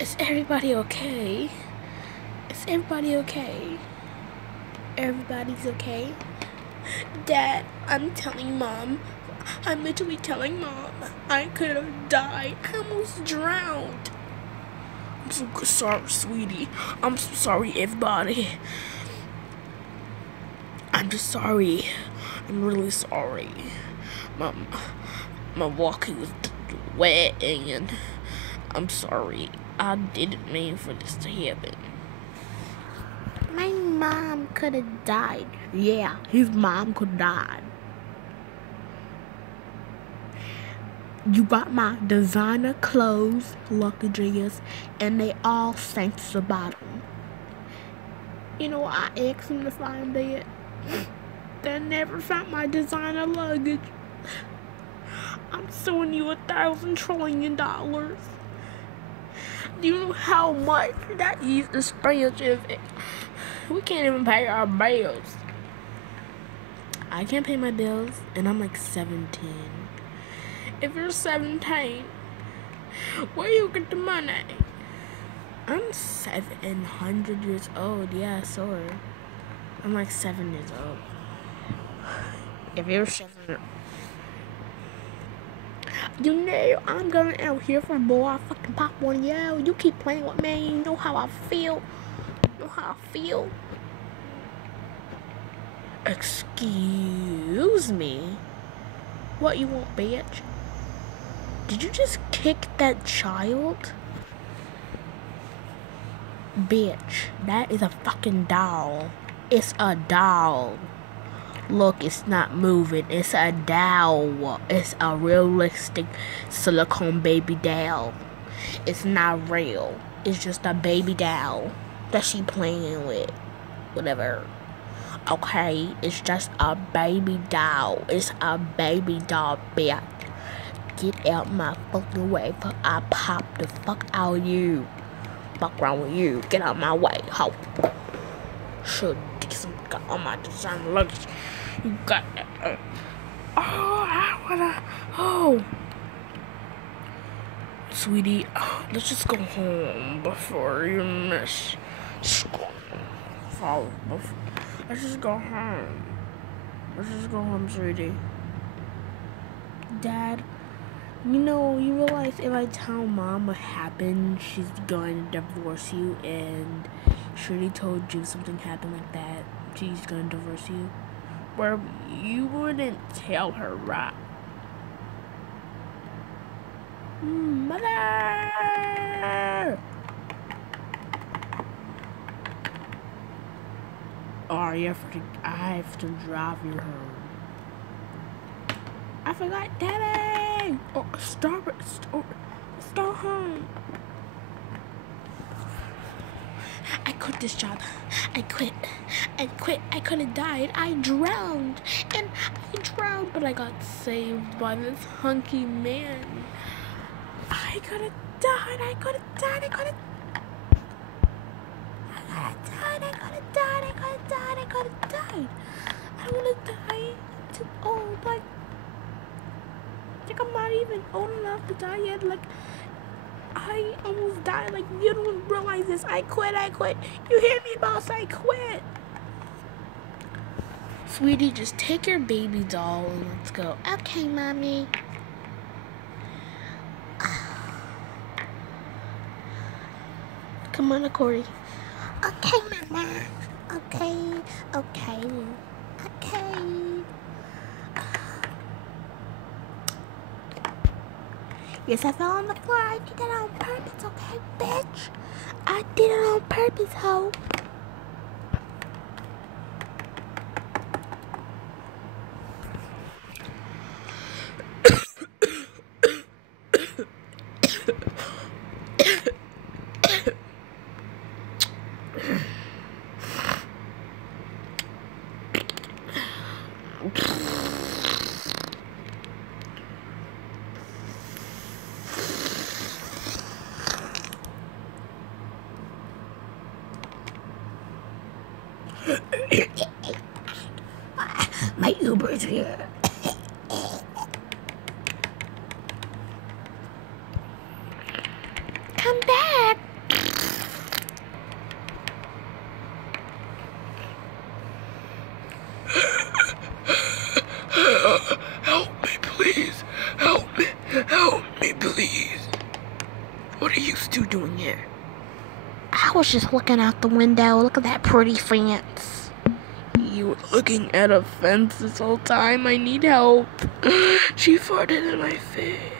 Is everybody okay? Is everybody okay? Everybody's okay? Dad, I'm telling Mom. I'm literally telling Mom. I could have died. I almost drowned. I'm so sorry, sweetie. I'm so sorry, everybody. I'm just sorry. I'm really sorry. My walking was wet and I'm sorry. I didn't mean for this to happen. My mom could have died. Yeah, his mom could have died. You got my designer clothes, Lucky Dreas, and they all sank to the bottom. You know, I asked him to find it. They never found my designer luggage. I'm suing you $1,000 trillion. Do you know how much that is expensive? We can't even pay our bills. I can't pay my bills, and I'm like 17. If you're 17, where you get the money? I'm 700 years old. Yeah, sorry. I'm like 7 years old. If you're 7, you know I'm going out here for more. I fucking pop one. Yo, you keep playing with me. You know how I feel. You know how I feel. Excuse me. What you want, bitch? Did you just kick that child? Bitch, that is a fucking doll. It's a doll. Look, it's not moving. It's a doll. It's a realistic silicone baby doll. It's not real. It's just a baby doll that she playing with. Whatever. Okay, it's just a baby doll. It's a baby doll, bitch. Get out my fucking way, for I pop the fuck out of you. Fuck wrong with you? Get out my way, ho. Should get some got on my design luggage. You got that. Oh, sweetie, let's just go home before you miss school. Let's just go home. Let's just go home, sweetie. Dad, you know, you realize if I tell Mom what happened, she's going to divorce you, and she already told you something happened like that, she's going to divorce you. Where you wouldn't tell her, right? Mother! Oh, I have to drive you home. I forgot, Daddy! Oh, stop it. Stop home. I quit this job. I quit. I could have died. I drowned. But I got saved by this hunky man. I could have died. I could have died. I could have died. I don't want to die too old. Like I'm not even old enough to die yet. Like, I almost died. Like, you don't realize this. I quit. You hear me, boss? I quit. Sweetie, just take your baby doll and let's go. Okay, Mommy. Come on, Corey. Okay, Mama. Okay. Yes, I fell on the floor. I did that on purpose, okay, bitch? I did it on purpose, ho. My Uber's here. Come back. What are you still doing here? I was just looking out the window. Look at that pretty fence. You were looking at a fence this whole time? I need help. She farted in my face.